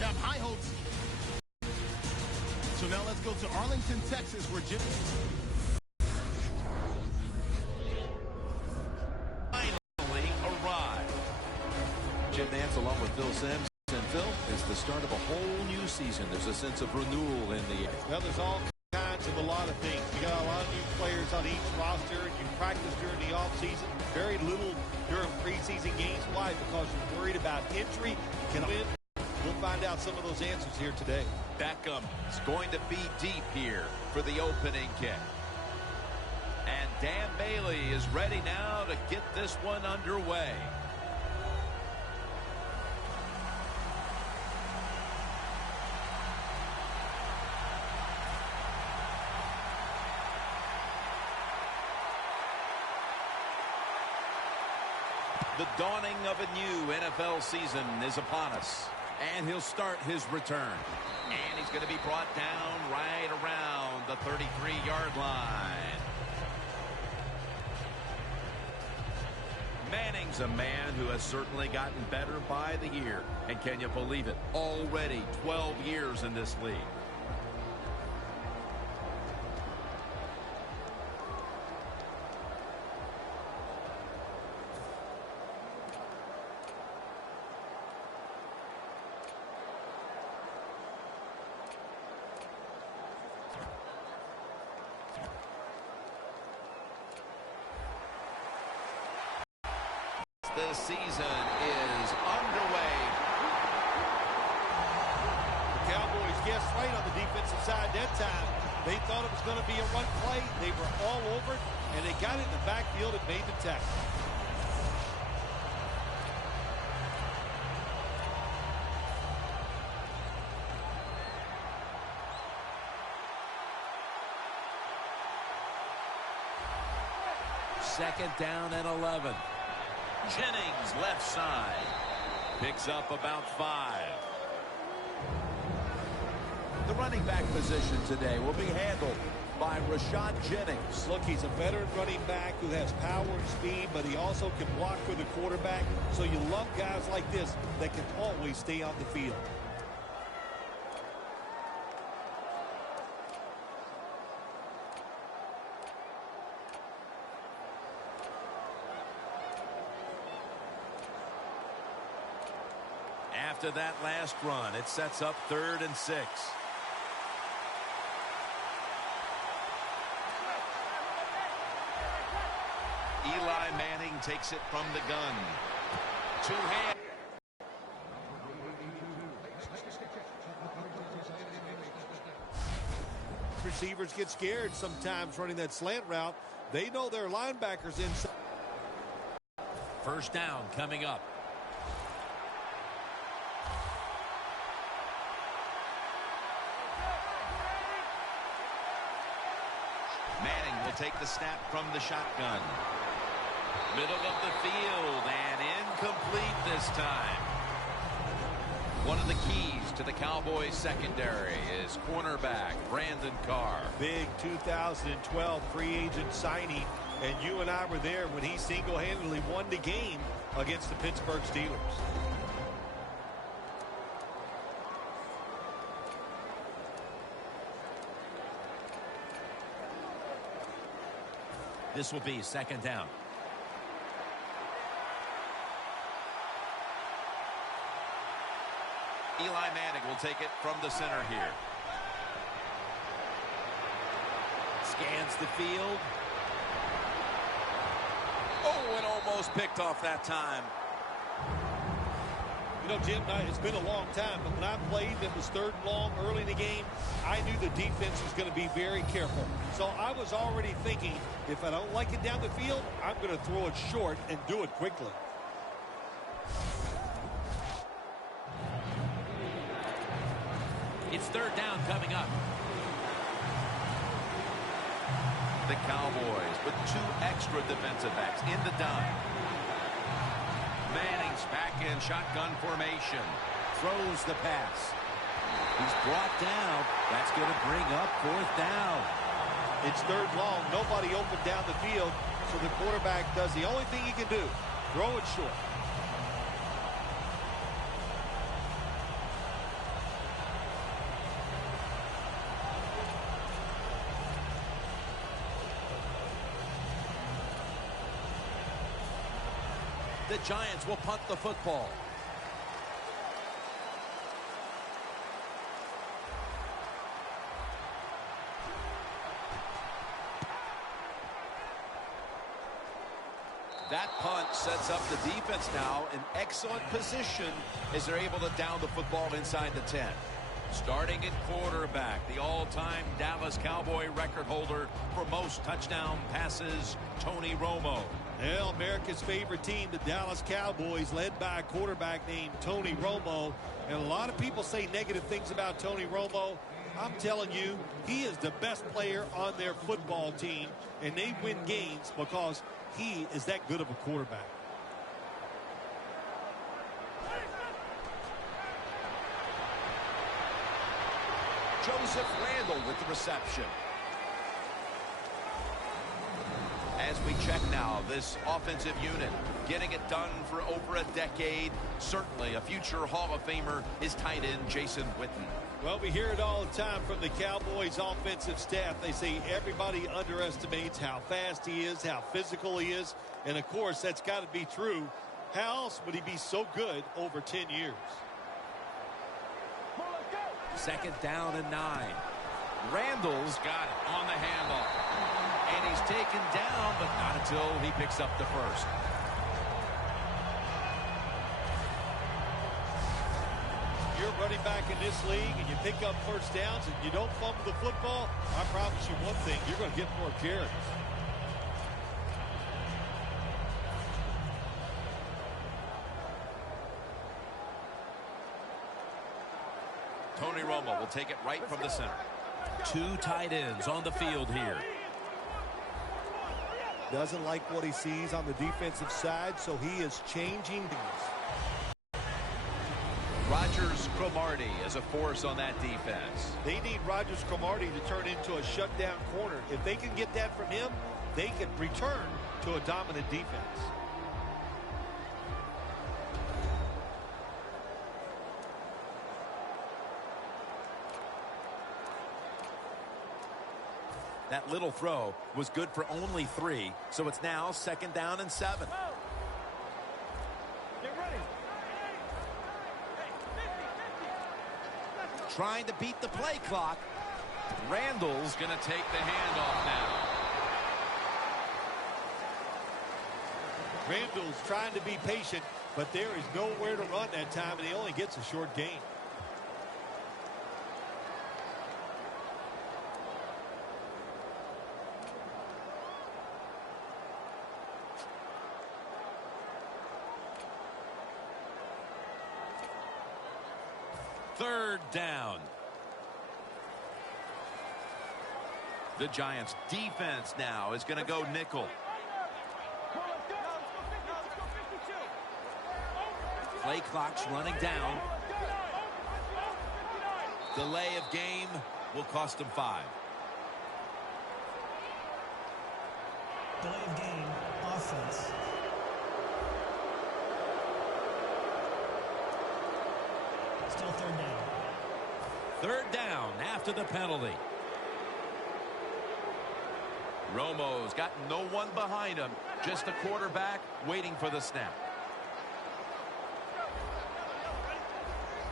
have high hopes. So now let's go to Arlington, Texas, where Jim finally arrived. Jim Nantz along with Phil Simms. And Phil, it's the start of a whole new season. There's a sense of renewal in the air. Well, there's all kinds of a lot of things. You got a lot of new players on each roster. You practice during the offseason. Very little during preseason games. Why? Because you're worried about injury. Can win. We'll find out some of those answers here today. Beckham is going to be deep here for the opening kick. And Dan Bailey is ready now to get this one underway. The dawning of a new NFL season is upon us. And he'll start his return. And he's going to be brought down right around the 33-yard line. Manning's a man who has certainly gotten better by the year. And can you believe it? Already 12 years in this league. The season is underway. The Cowboys guessed right on the defensive side that time. They thought it was going to be a run play. They were all over it, and they got it in the backfield and made the tackle. Second down and 11. Jennings left side. Picks up about 5. The running back position today will be handled by Rashad Jennings. Look, he's a veteran running back who has power and speed, but he also can block for the quarterback. So you love guys like this that can always stay on the field. After that last run, it sets up 3rd and 6. Eli Manning takes it from the gun. Two-hand. Receivers get scared sometimes running that slant route. They know their linebackers inside. First down coming up. Manning will take the snap from the shotgun. Middle of the field and incomplete this time. One of the keys to the Cowboys secondary is cornerback Brandon Carr. Big 2012 free agent signing, and you and I were there when he single-handedly won the game against the Pittsburgh Steelers. This will be second down. Eli Manning will take it from the center here. Scans the field. Oh, and almost picked off that time. You know, Jim, it's been a long time, but when I played, it was 3rd and long early in the game. I knew the defense was going to be very careful. So I was already thinking, if I don't like it down the field, I'm going to throw it short and do it quickly. It's 3rd down coming up. The Cowboys with 2 extra defensive backs in the dime. Manning's back in shotgun formation. Throws the pass. He's brought down. That's going to bring up 4th down. It's 3rd long. Nobody open down the field, so the quarterback does the only thing he can do, throw it short. The Giants will punt the football. That punt sets up the defense now in excellent position as they're able to down the football inside the 10. Starting at quarterback, the all-time Dallas Cowboy record holder for most touchdown passes, Tony Romo. Well, America's favorite team, the Dallas Cowboys, led by a quarterback named Tony Romo. And a lot of people say negative things about Tony Romo. I'm telling you, he is the best player on their football team, and they win games because he is that good of a quarterback. Joseph Randle with the reception. As we check now, this offensive unit getting it done for over a decade. Certainly a future Hall of Famer is tight end Jason Witten. Well, we hear it all the time from the Cowboys offensive staff. They say everybody underestimates how fast he is, how physical he is. And, of course, that's got to be true. How else would he be so good over 10 years? Second down and 9. Randall's got it on the handoff. And he's taken down, but not until he picks up the first. You're running back in this league and you pick up first downs and you don't fumble the football, I promise you one thing, you're going to get more carries. Tony Romo will take it right from the center. Two tight ends on the field here. Doesn't like what he sees on the defensive side, so he is changing things. Rogers Cromartie as a force on that defense. They need Rogers Cromartie to turn into a shutdown corner. If they can get that from him, they can return to a dominant defense. That little throw was good for only 3, so it's now second down and 7. Trying to beat the play clock. Randall's going to take the handoff now. Randall's trying to be patient, but there is nowhere to run that time, and he only gets a short gain. Third down. The Giants defense now is going to go nickel. Play clock's running down. Delay of game will cost them 5. Delay of game, offense. Still third down. Third down after the penalty. Romo's got no one behind him, just a quarterback waiting for the snap.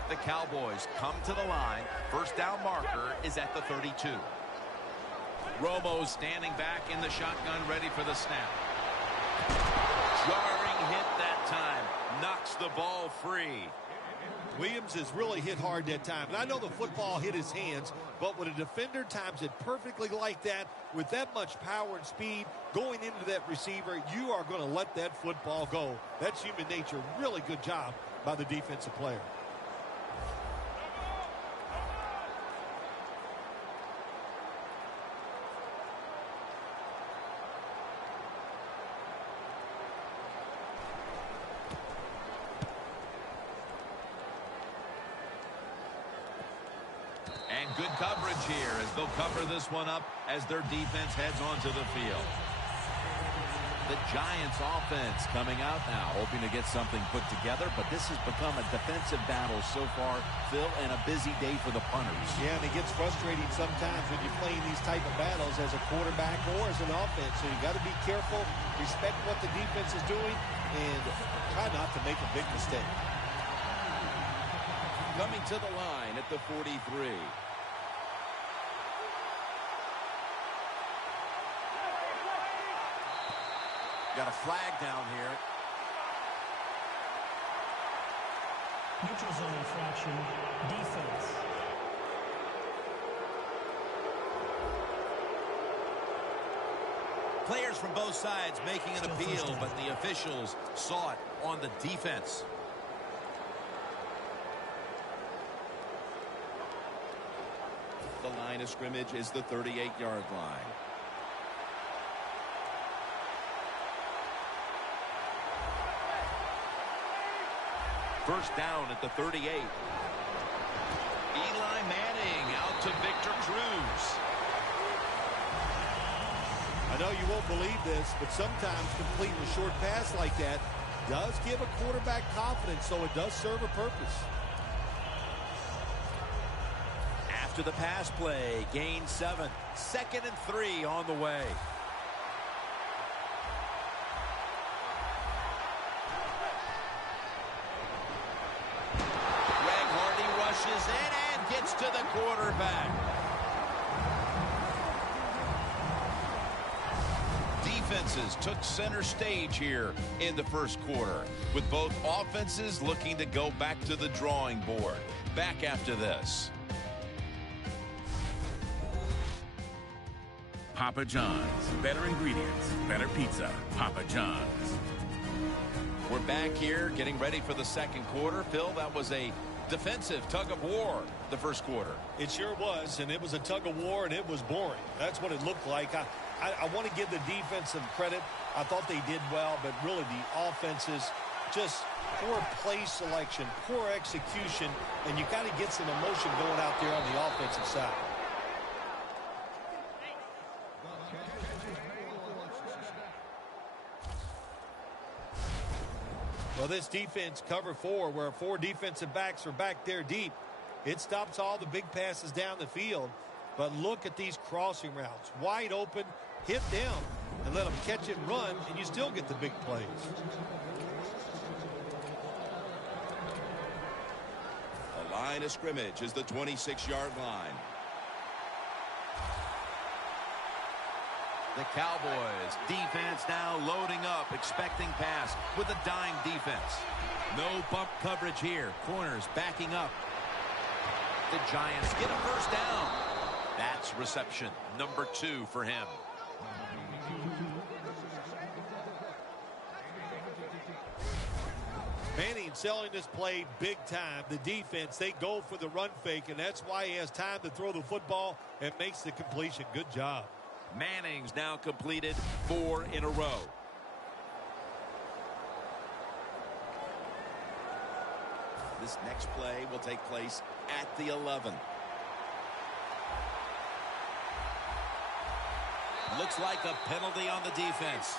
The Cowboys come to the line. First down marker is at the 32. Romo's standing back in the shotgun, ready for the snap. Jarring hit that time. Knocks the ball free. Williams has really hit hard that time. And I know the football hit his hands, but when a defender times it perfectly like that, with that much power and speed going into that receiver, you are going to let that football go. That's human nature. Really good job by the defensive player. And good coverage here as they'll cover this one up as their defense heads onto the field. The Giants offense coming out now, hoping to get something put together, but this has become a defensive battle so far, Phil, and a busy day for the punters. Yeah, and it gets frustrating sometimes when you're playing these type of battles as a quarterback or as an offense. So you got to be careful, respect what the defense is doing, and try not to make a big mistake. Coming to the line at the 43. Got a flag down here. Neutral zone infraction, defense. Players from both sides making an Still appeal, but the officials saw it on the defense. The line of scrimmage is the 38-yard line. First down at the 38. Eli Manning out to Victor Cruz. I know you won't believe this, but sometimes completing a short pass like that does give a quarterback confidence, so it does serve a purpose. After the pass play, gain 7. 2nd and 3 on the way. Rushes in and gets to the quarterback. Defenses took center stage here in the first quarter, with both offenses looking to go back to the drawing board. Back after this. Papa John's. Better ingredients, better pizza. Papa John's. We're back here getting ready for the second quarter. Phil, that was a defensive tug-of-war the first quarter. It sure was, and it was a tug-of-war, and it was boring. That's what it looked like. I want to give the defense some credit. I thought they did well, but really the offenses, just poor play selection, poor execution, and you got to get some emotion going out there on the offensive side. Well, this defense cover 4, where 4 defensive backs are back there deep. It stops all the big passes down the field. But look at these crossing routes. Wide open, hit them, and let them catch it and run, and you still get the big plays. The line of scrimmage is the 26-yard line. The Cowboys defense now loading up, expecting pass with a dime defense. No bump coverage here. Corners backing up. The Giants get a first down. That's reception number 2 for him. Manning selling this play big time. The defense, they go for the run fake, and that's why he has time to throw the football and makes the completion. Good job. Manning's now completed 4 in a row. This next play will take place at the 11. Looks like a penalty on the defense.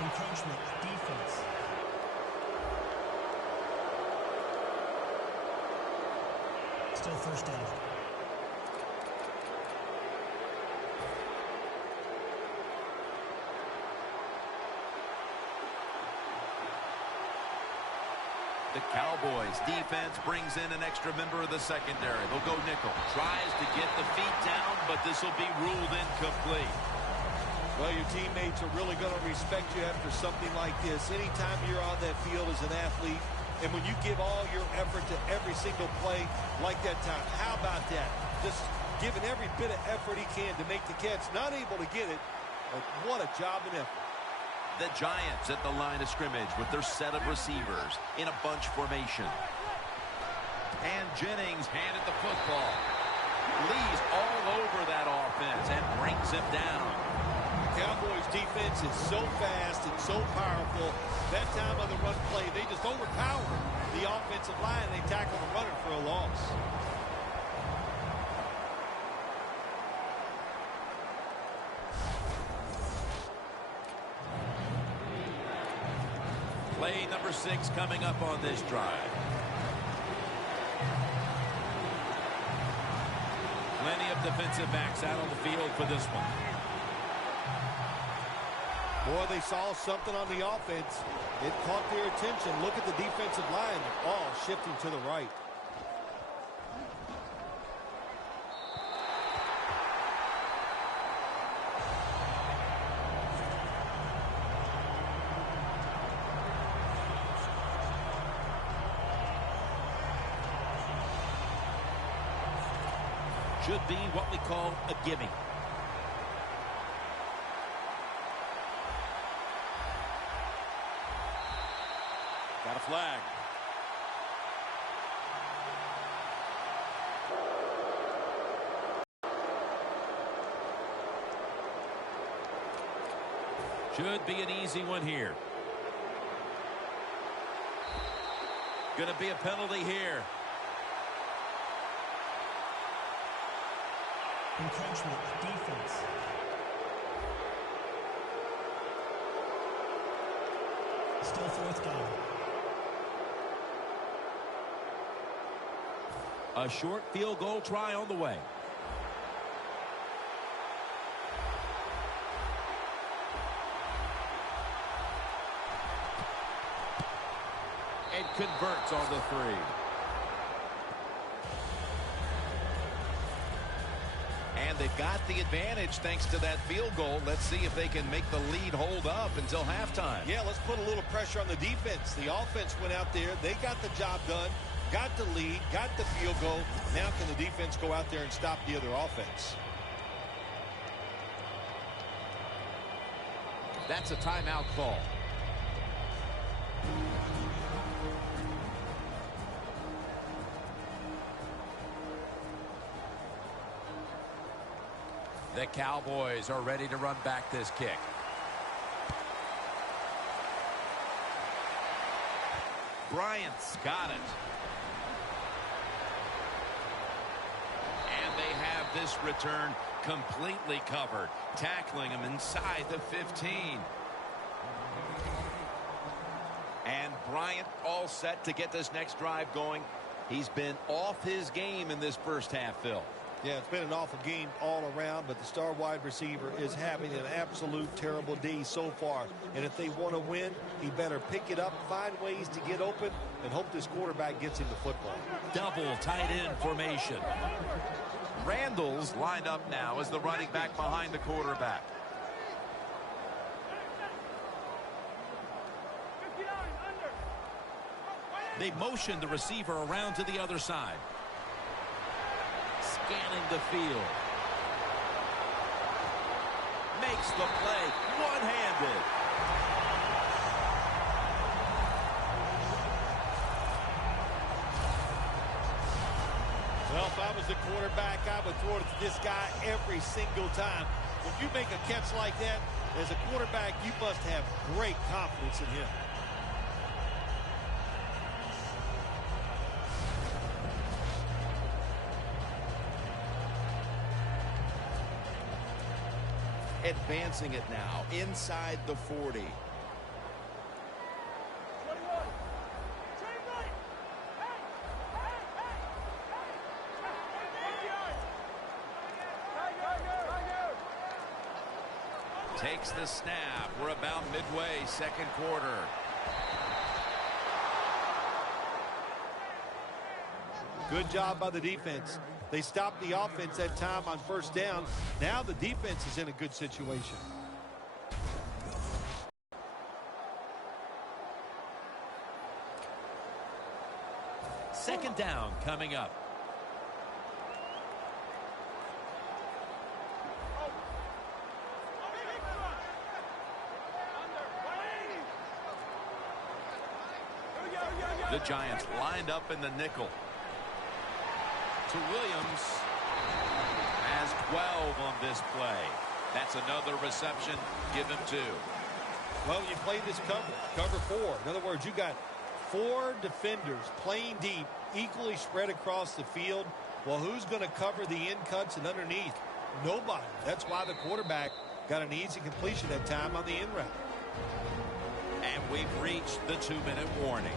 Encroachment, defense. Still first down. The Cowboys defense brings in an extra member of the secondary. They'll go nickel. Tries to get the feet down, but this will be ruled incomplete. Well, your teammates are really going to respect you after something like this. Anytime you're on that field as an athlete, and when you give all your effort to every single play like that time, how about that? Just giving every bit of effort he can to make the catch. Not able to get it, but what a job and effort. The Giants at the line of scrimmage with their set of receivers in a bunch formation. And Jennings handed the football. Lee's all over that offense and brings him down. The Cowboys defense is so fast and so powerful. That time on the run play, they just overpower the offensive line. They tackle the runner for a loss. Play number 6 coming up on this drive. Plenty of defensive backs out on the field for this one. Boy, they saw something on the offense. It caught their attention. Look at the defensive line. They're all shifting to the right. Should be what we call a gimme. Got a flag. Should be an easy one here. Going to be a penalty here. Encroachment, defense. Still fourth down. A short field goal try on the way. And converts on the 3. And they've got the advantage thanks to that field goal. Let's see if they can make the lead hold up until halftime. Yeah, let's put a little pressure on the defense. The offense went out there. They got the job done, got the lead, got the field goal. Now can the defense go out there and stop the other offense? That's a timeout call. The Cowboys are ready to run back this kick. Bryant's got it. And they have this return completely covered, tackling him inside the 15. And Bryant all set to get this next drive going. He's been off his game in this first half, Phil. Yeah, it's been an awful game all around, but the star wide receiver is having an absolute terrible day so far. And if they want to win, he better pick it up, find ways to get open, and hope this quarterback gets him the football. Double tight end formation. Randall's lined up now as the running back behind the quarterback. They motion the receiver around to the other side. Scanning the field. Makes the play one-handed. Well, if I was the quarterback, I would throw it to this guy every single time. When you make a catch like that, as a quarterback, you must have great confidence in him. Advancing it now inside the 40. Takes the snap. We're about midway, second quarter. Good job by the defense. They stopped the offense that time on first down. Now the defense is in a good situation. Second down coming up. The Giants lined up in the nickel. To Williams. Has 12 on this play. That's another reception. Give him 2. Well, you play this cover 4. In other words, you got 4 defenders playing deep, equally spread across the field. Well, who's going to cover the in cuts and underneath? Nobody. That's why the quarterback got an easy completion that time on the in route. And we've reached the 2-minute warning.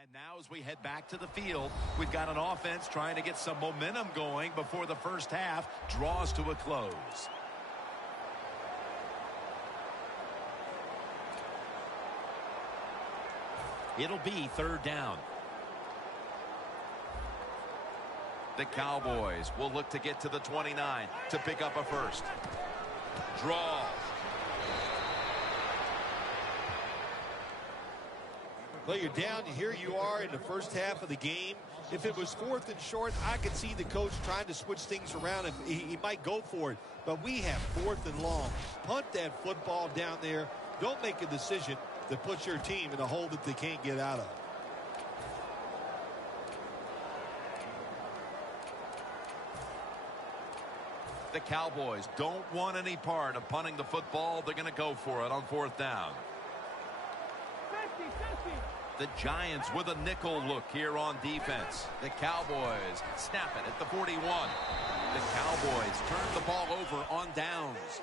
And now as we head back to the field, we've got an offense trying to get some momentum going before the first half draws to a close. It'll be 3rd down. The Cowboys will look to get to the 29 to pick up a first. Draw. Well, you're down. Here you are in the first half of the game. If it was 4th and short, I could see the coach trying to switch things around. If he might go for it. But we have 4th and long. Punt that football down there. Don't make a decision that puts your team in a hole that they can't get out of. The Cowboys don't want any part of punting the football. They're going to go for it on 4th down. The Giants with a nickel look here on defense. The Cowboys snap it at the 41. The Cowboys turn the ball over on downs.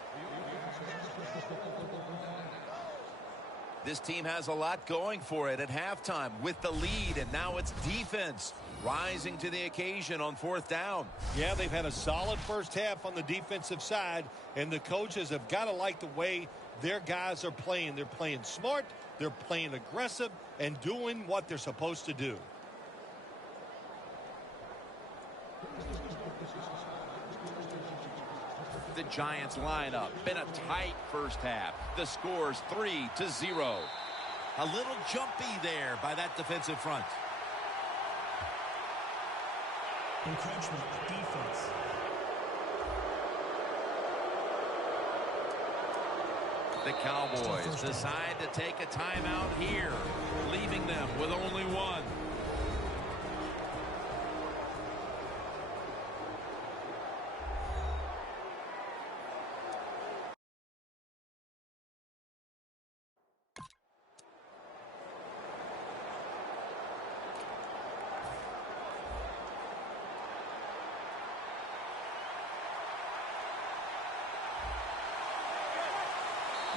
This team has a lot going for it at halftime with the lead, and now it's defense rising to the occasion on 4th down. Yeah, they've had a solid first half on the defensive side, and the coaches have got to like the way their guys are playing. They're playing smart, they're playing aggressive, and doing what they're supposed to do. The Giants line up. Been a tight first half. The score's 3-0. A little jumpy there by that defensive front. Encroachment defense. The Cowboys decide to take a timeout here, leaving them with only one.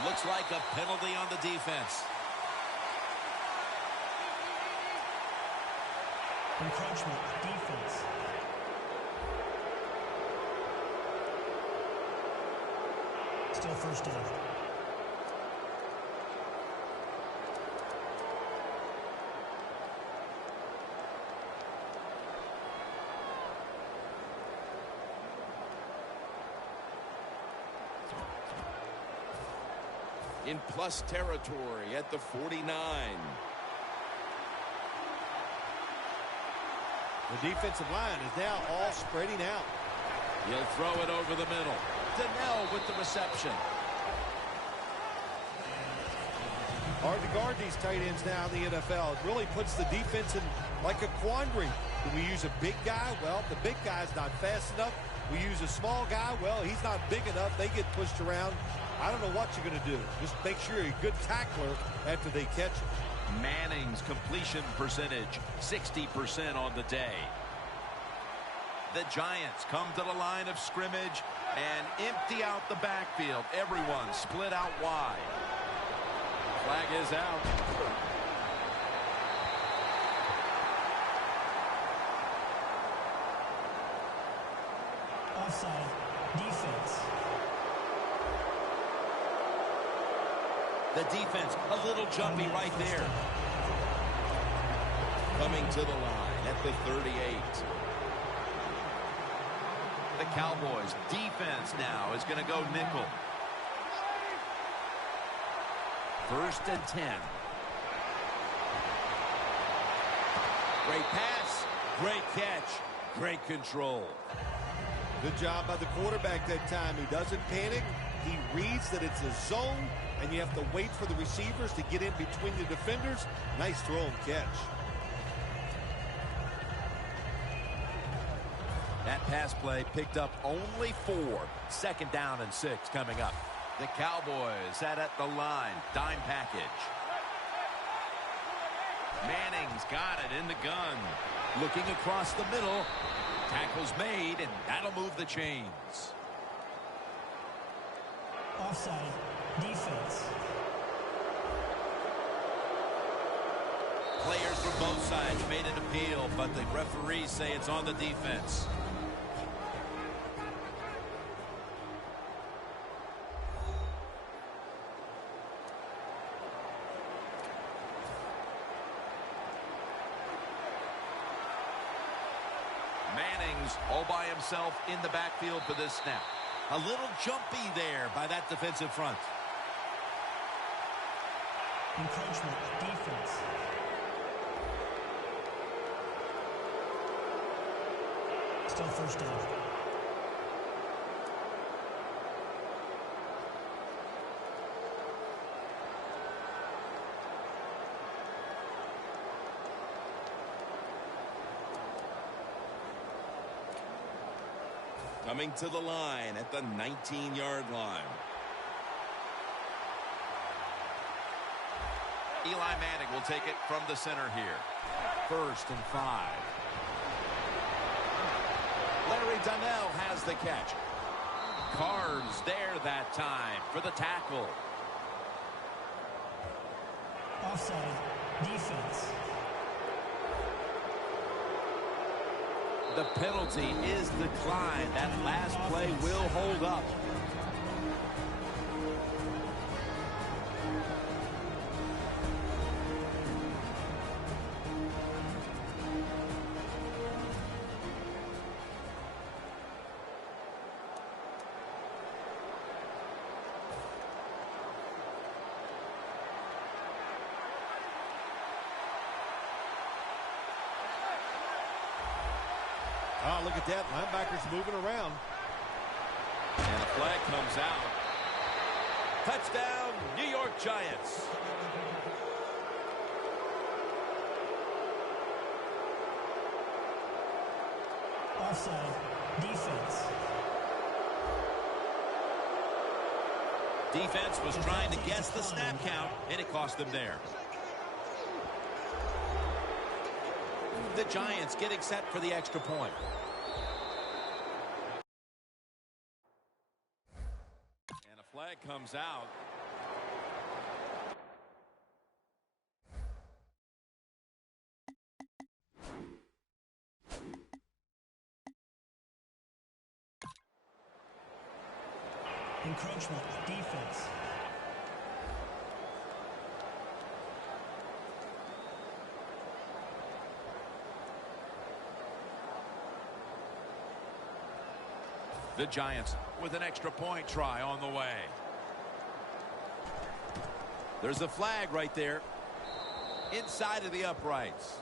Looks like a penalty on the defense. Encroachment defense. Still 1st down. In plus territory at the 49. The defensive line is now all spreading out. He'll throw it over the middle. Donnell with the reception. Hard to guard these tight ends now in the NFL. It really puts the defense in like a quandary. Do we use a big guy? Well, the big guy's not fast enough. We use a small guy. Well, he's not big enough. They get pushed around. I don't know what you're going to do. Just make sure you're a good tackler after they catch it. Manning's completion percentage, 60% on the day. The Giants come to the line of scrimmage and empty out the backfield. Everyone split out wide. Flag is out. Offside defense. The defense a little jumpy right there. Coming to the line at the 38. The Cowboys defense now is going to go nickel. 1st and 10. Great pass, great catch, great control. Good job by the quarterback that time. He doesn't panic. He reads that it's a zone, and you have to wait for the receivers to get in between the defenders. Nice throw and catch. That pass play picked up only 4. 2nd down and 6 coming up. The Cowboys sat at the line. Dime package. Manning's got it in the gun. Looking across the middle. Tackle's made, and that'll move the chains. Offside. Defense. Players from both sides made an appeal, but the referees say it's on the defense. Manning's all by himself in the backfield for this snap. A little jumpy there by that defensive front. Encroachment. Defense. Still first down. Coming to the line at the 19-yard line. Eli Manning will take it from the center here. 1st and 5. Larry Donnell has the catch. Carr's there that time for the tackle. Offside. Defense. The penalty is declined. That last play will hold up. Oh, look at that. Linebacker's moving around. And a flag comes out. Touchdown, New York Giants. Offside. Defense. Defense was trying to guess the snap count, and it cost them there. The Giants getting set for the extra point. And a flag comes out. Encroachment. Defense. The Giants with an extra point try on the way. There's a flag right there inside of the uprights.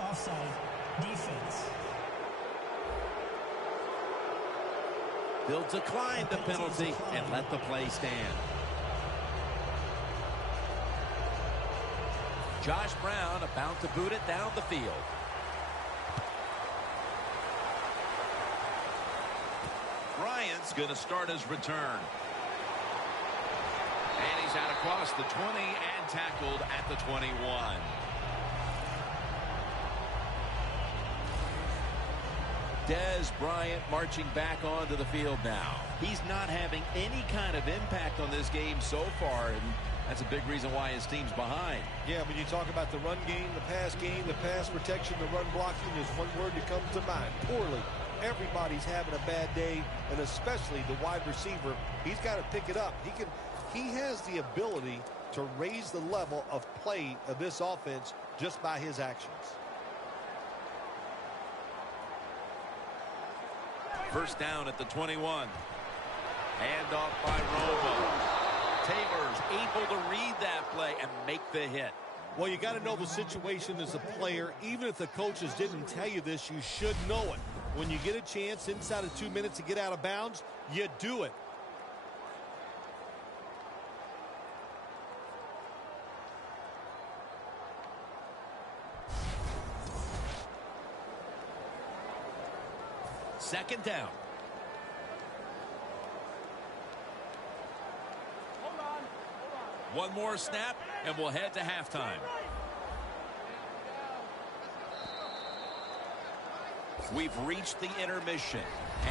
Offside. Defense. They'll decline the penalty and let the play stand. Josh Brown about to boot it down the field. Bryant's going to start his return. And he's out across the 20 and tackled at the 21. Dez Bryant marching back onto the field now. He's not having any kind of impact on this game so far, and that's a big reason why his team's behind. Yeah, when you talk about the run game, the pass protection, the run blocking, there's one word that comes to mind: poorly. Everybody's having a bad day, and especially the wide receiver. He's got to pick it up. He has the ability to raise the level of play of this offense just by his actions. First down at the 21. Hand off by Romo. Taylor's able to read that play and make the hit. Well, you got to know the situation as a player. Even if the coaches didn't tell you this, you should know it. When you get a chance inside of 2 minutes to get out of bounds, you do it. Second down. One more snap, and we'll head to halftime. We've reached the intermission,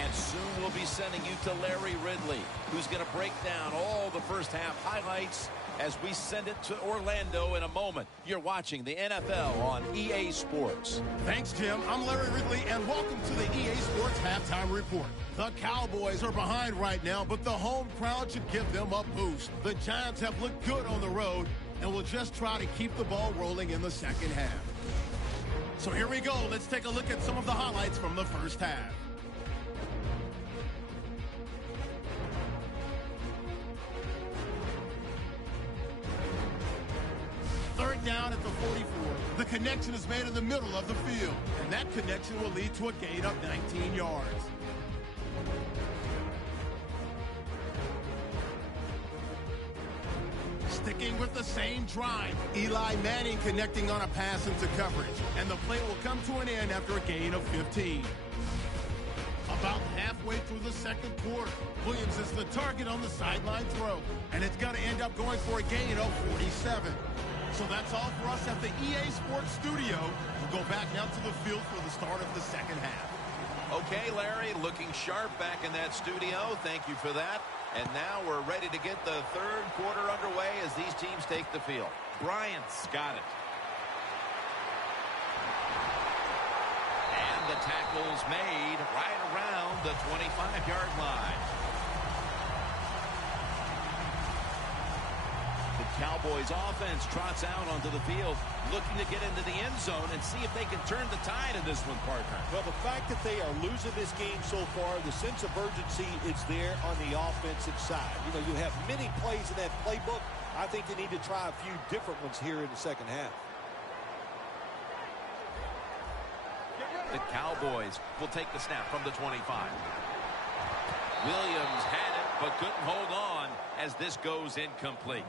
and soon we'll be sending you to Larry Ridley, who's going to break down all the first half highlights as we send it to Orlando in a moment. You're watching the NFL on EA Sports. Thanks, Jim. I'm Larry Ridley, and welcome to the EA Sports Halftime Report. The Cowboys are behind right now, but the home crowd should give them a boost. The Giants have looked good on the road, and will just try to keep the ball rolling in the second half. So here we go. Let's take a look at some of the highlights from the first half. Third down at the 44. The connection is made in the middle of the field, and that connection will lead to a gain of 19 yards. Sticking with the same drive, Eli Manning connecting on a pass into coverage, and the play will come to an end after a gain of 15. About halfway through the second quarter, Williams is the target on the sideline throw, and it's going to end up going for a gain of 47. So that's all for us at the EA Sports Studio. We'll go back now to the field for the start of the second half. Okay, Larry, looking sharp back in that studio. Thank you for that. And now we're ready to get the third quarter underway as these teams take the field. Bryant's got it. And the tackle's made right around the 25-yard line. The Cowboys offense trots out onto the field, looking to get into the end zone and see if they can turn the tide in this one, partner. Well, the fact that they are losing this game so far, the sense of urgency is there on the offensive side. You know, you have many plays in that playbook. I think they need to try a few different ones here in the second half. The Cowboys will take the snap from the 25. Williams had it, but couldn't hold on as this goes incomplete.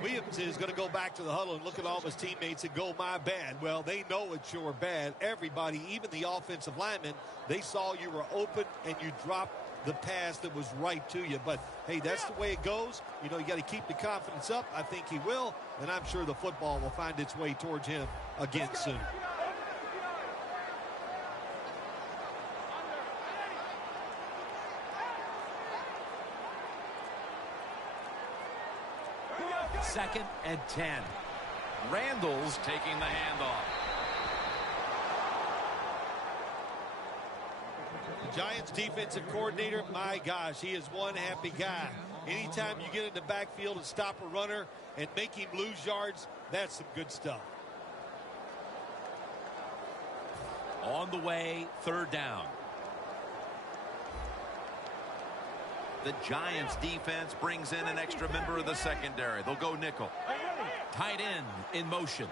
Williams is going to go back to the huddle and look at all of his teammates and go, my bad. Well, they know it's your bad. Everybody, even the offensive linemen, they saw you were open and you dropped the pass that was right to you. But, hey, that's the way it goes. You know, you got to keep the confidence up. I think he will, and I'm sure the football will find its way towards him again soon. Second and 10. Randall's taking the handoff. The Giants defensive coordinator, my gosh, he is one happy guy. Anytime you get in the backfield and stop a runner and make him lose yards, that's some good stuff. On the way, third down. The Giants defense brings in an extra member of the secondary. They'll go nickel. Tight end in motion.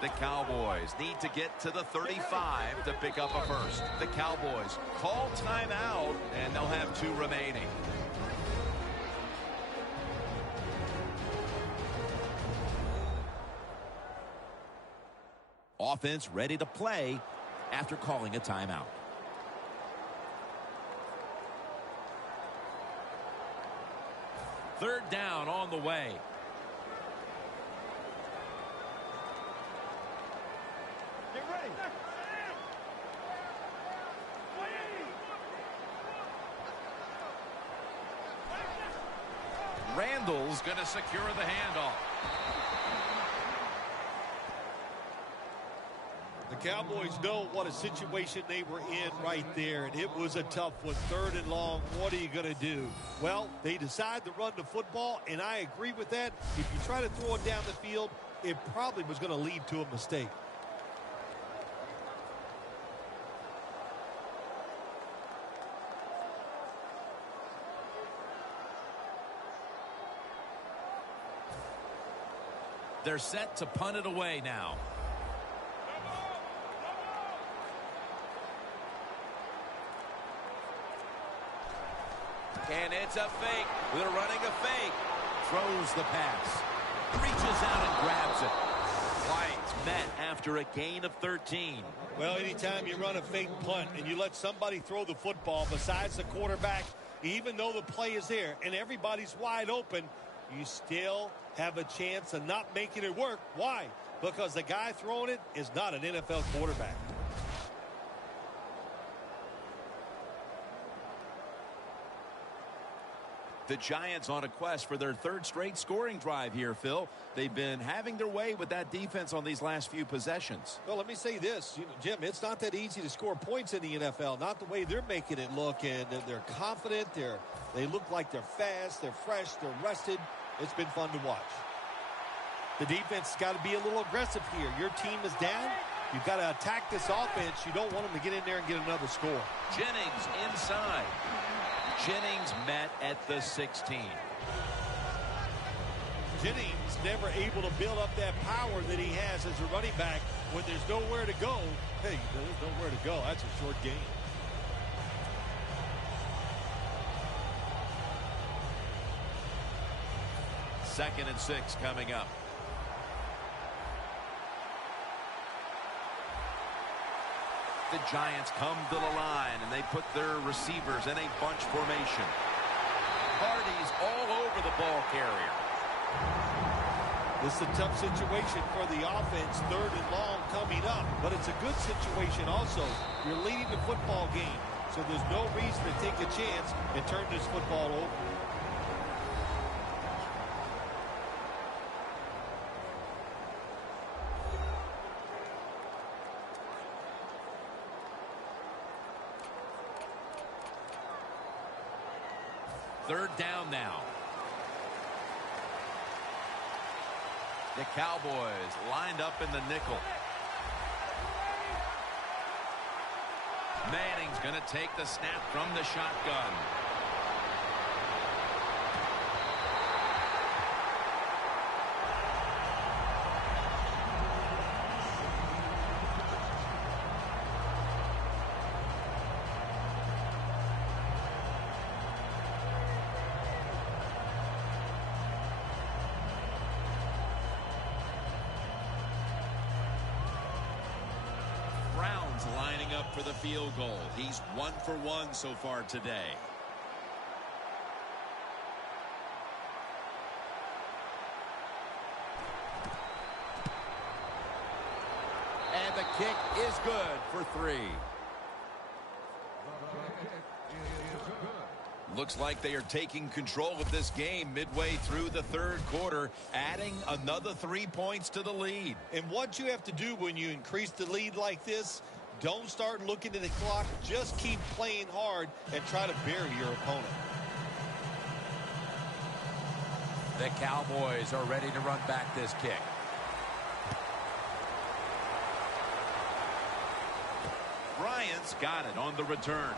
The Cowboys need to get to the 35 to pick up a first. The Cowboys call timeout, and they'll have 2 remaining. Offense ready to play after calling a timeout. Third down on the way. Get ready. Randall's going to secure the handoff. The Cowboys know what a situation they were in right there, and it was a tough one. Third and long, what are you going to do? Well, they decide to run the football, and I agree with that. If you try to throw it down the field, it probably was going to lead to a mistake. They're set to punt it away now. And it's a fake. They're running a fake. Throws the pass. Reaches out and grabs it. White's met after a gain of 13. Well, anytime you run a fake punt and you let somebody throw the football besides the quarterback, even though the play is there and everybody's wide open, you still have a chance of not making it work. Why? Because the guy throwing it is not an NFL quarterback. The Giants on a quest for their third straight scoring drive here, Phil. They've been having their way with that defense on these last few possessions. Well, let me say this, Jim, it's not that easy to score points in the NFL, not the way they're making it look, and they're confident, they look like they're fast, they're fresh, they're rested. It's been fun to watch. The defense has got to be a little aggressive here. Your team is down. You've got to attack this offense. You don't want them to get in there and get another score. Jennings inside. Jennings met at the 16. Jennings never able to build up that power that he has as a running back. When there's nowhere to go, hey, there's nowhere to go. That's a short game. Second and 6 coming up. The Giants come to the line, and they put their receivers in a bunch formation. Hardy's all over the ball carrier. This is a tough situation for the offense, 3rd and long coming up, but it's a good situation also. You're leading the football game, so there's no reason to take a chance and turn this football over. Third down now. The Cowboys lined up in the nickel. Manning's going to take the snap from the shotgun. Lining up for the field goal. He's 1 for 1 so far today. And the kick is good for 3. Looks like they are taking control of this game midway through the 3rd quarter, adding another 3 points to the lead. And what you have to do when you increase the lead like this, don't start looking at the clock. Just keep playing hard and try to bury your opponent. The Cowboys are ready to run back this kick. Bryant's got it on the return.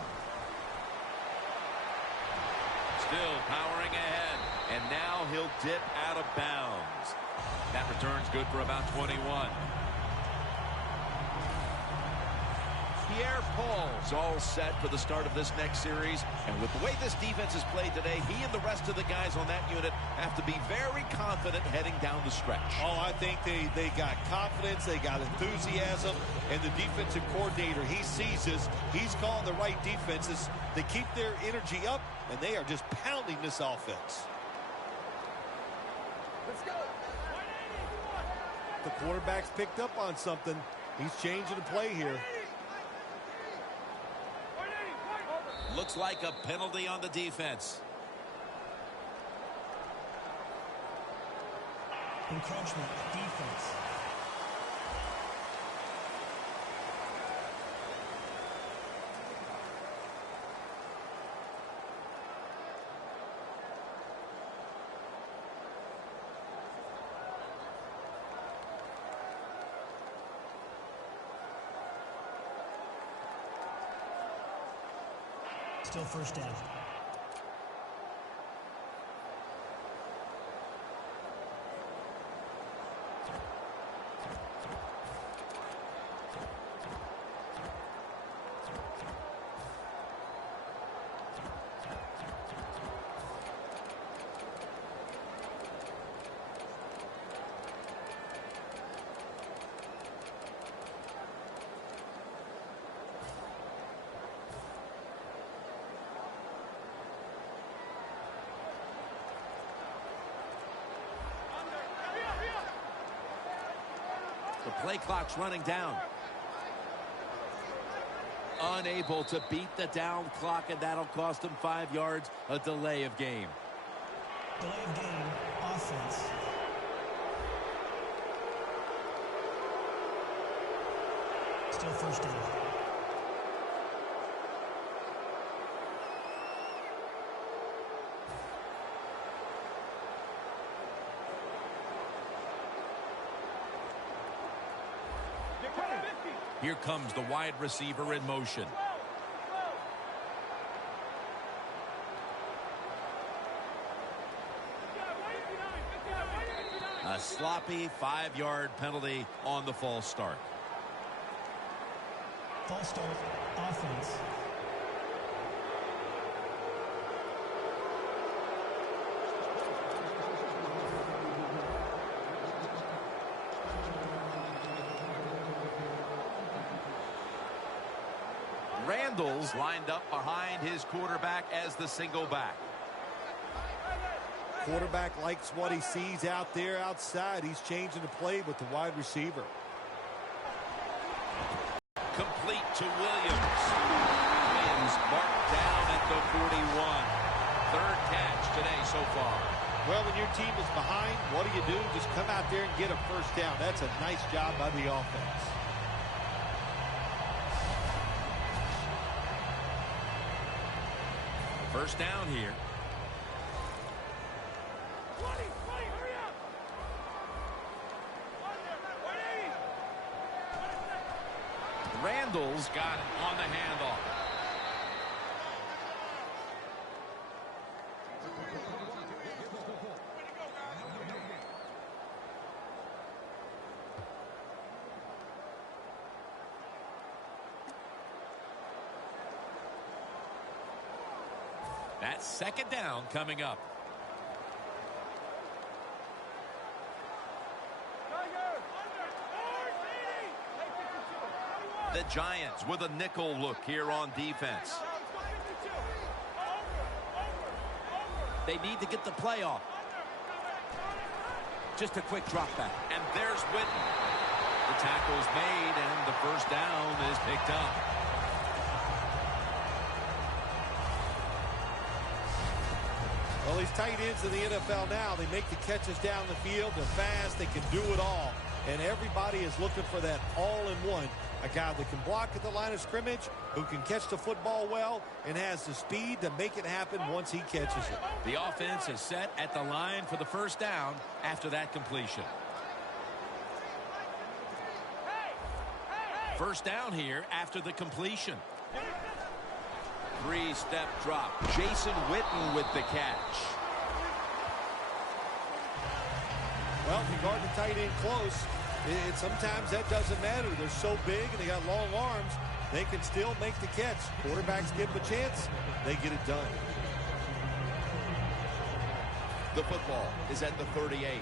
Still powering ahead, and now he'll dip out of bounds. That return's good for about 21. Pierre-Paul's all set for the start of this next series, and with the way this defense has played today, he and the rest of the guys on that unit have to be very confident heading down the stretch. Oh, I think they got confidence, they got enthusiasm, and the defensive coordinator, he sees this. He's calling the right defenses. They keep their energy up, and they are just pounding this offense. Let's go. The quarterback's picked up on something. He's changing the play here. Looks like a penalty on the defense. Encroachment, defense. Still first down. play clock's running down. Unable to beat the down clock, and that'll cost him 5 yards, a delay of game. Delay of game, offense. Still first down. Here comes the wide receiver in motion. A sloppy 5-yard penalty on the false start. False start, offense. Randall's lined up behind his quarterback as the single back. Quarterback likes what he sees out there outside. He's changing the play with the wide receiver. Complete to Williams. Williams marked down at the 41. Third catch today so far. Well, when your team is behind, what do? Just come out there and get a first down. That's a nice job by the offense. First down here. Randall's got it on the handoff. That's second down coming up. The Giants with a nickel look here on defense. They need to get the play off. Just a quick drop back. And there's Witten. The tackle's made and the first down is picked up. Well, these tight ends in the NFL now, they make the catches down the field. They're fast. They can do it all. And everybody is looking for that all-in-one. A guy that can block at the line of scrimmage, who can catch the football well, and has the speed to make it happen once he catches it. The offense is set at the line for the first down after that completion. First down here after the completion. Three-step drop. Jason Witten with the catch. Well, if you guard the tight end close, sometimes that doesn't matter. They're so big and they got long arms, they can still make the catch. Quarterbacks give them a chance, they get it done. The football is at the 38.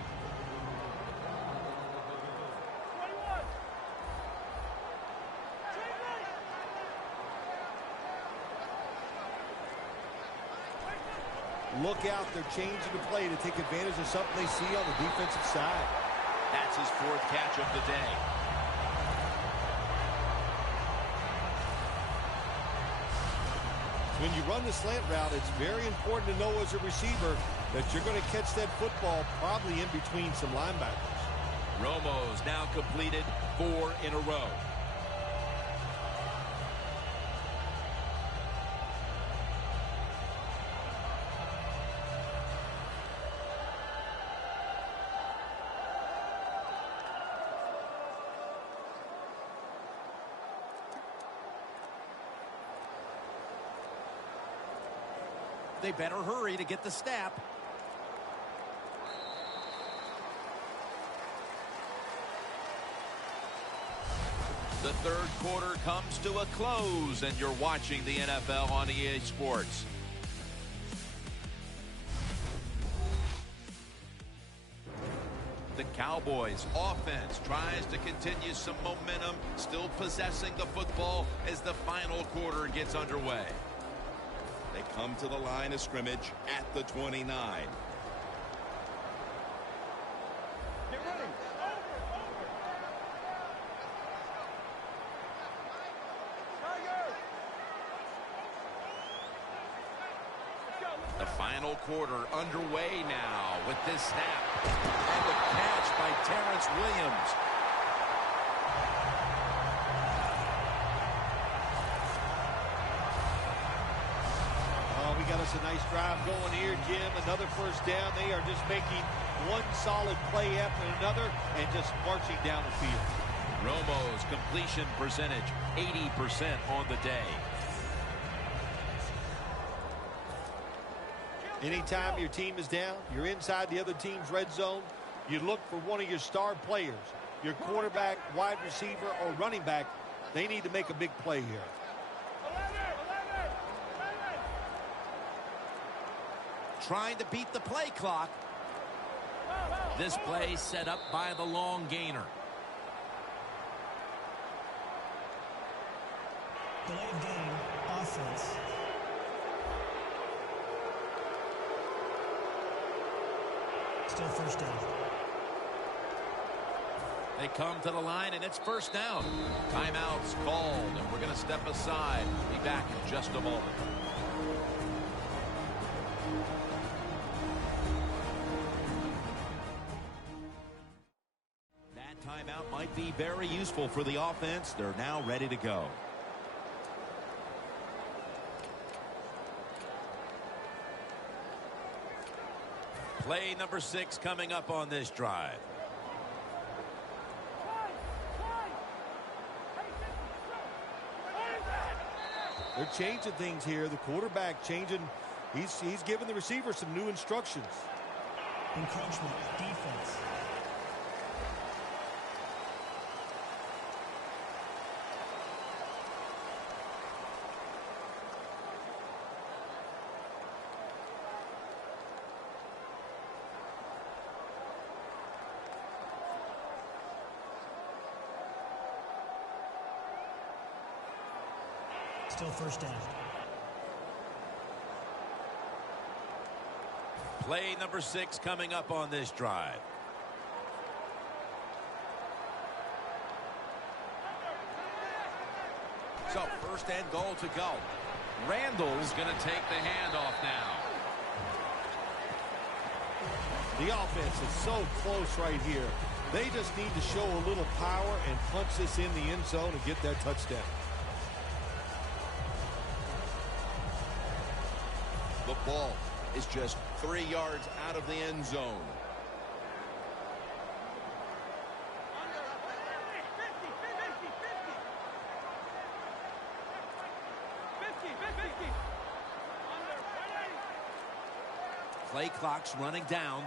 Look out, they're changing the play to take advantage of something they see on the defensive side. That's his fourth catch of the day. When you run the slant route, it's very important to know as a receiver that you're going to catch that football probably in between some linebackers. Romo's now completed 4 in a row. They better hurry to get the snap. The third quarter comes to a close, and you're watching the NFL on EA Sports. The Cowboys offense tries to continue some momentum, still possessing the football as the final quarter gets underway. They come to the line of scrimmage at the 29. The final quarter underway now with this snap. And the catch by Terrence Williams. Oh, we got us a nice drive going here, Jim. Another first down. They are just making one solid play after another and just marching down the field. Romo's completion percentage, 80% on the day. Anytime your team is down, you're inside the other team's red zone, you look for one of your star players, your quarterback, wide receiver, or running back. They need to make a big play here. Trying to beat the play clock. This play set up by the long gainer. Delay of game, offense. Still first down. They come to the line, and it's first down. Timeout's called, and we're going to step aside. Be back in just a moment. That timeout might be very useful for the offense. They're now ready to go. Play number 6 coming up on this drive. They're changing things here. The quarterback changing. He's giving the receiver some new instructions. Encroachment, defense. Still first down. Play number 6 coming up on this drive. So first and goal to go. Randall's going to take the handoff now. The offense is so close right here. They just need to show a little power and punch this in the end zone and get that touchdown. The ball is just 3 yards out of the end zone. Play clock's running down.